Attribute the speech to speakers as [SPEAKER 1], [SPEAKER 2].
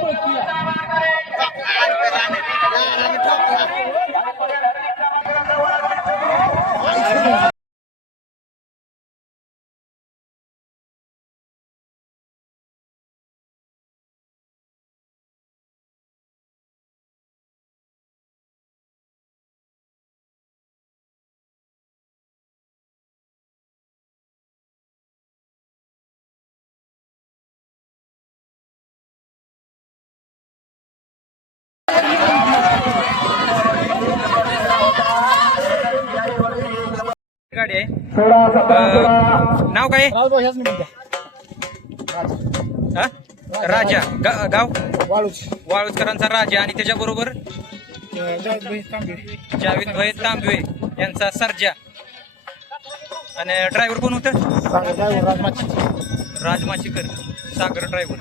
[SPEAKER 1] 不急啊 गाडी आहे. अं, नाव काय? आहे?
[SPEAKER 2] राजभाऊ ह्याच निमित्त
[SPEAKER 1] हा? राजा. गा- गाव?
[SPEAKER 2] वाळूच
[SPEAKER 1] वाळूजकरांचा राजा. आणि त्याच्याबरोबर?
[SPEAKER 2] जावेदभाई तांबे.
[SPEAKER 1] जावेद भाई तांबवे यांचा सर्जा. आणि ड्रायव्हर कोण होतं?
[SPEAKER 2] सांगा राजमाची.
[SPEAKER 1] राजमाचीकर. सागर ड्रायव्हर.